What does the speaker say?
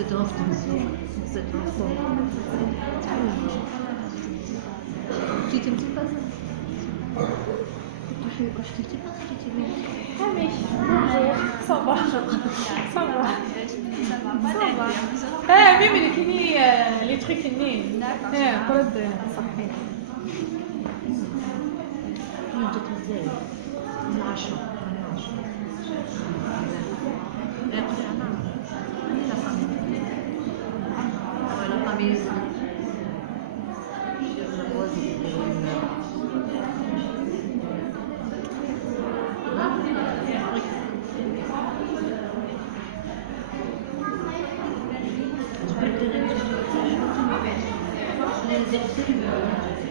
cette enfant. Cette enfant. كي تمشي باسا واش كنتي باسا كنتي هامش بونجور صباح صباح ميم اللي كاينين لي تريك النين برد صحي من جات مزيان من 10 من 10 la famille les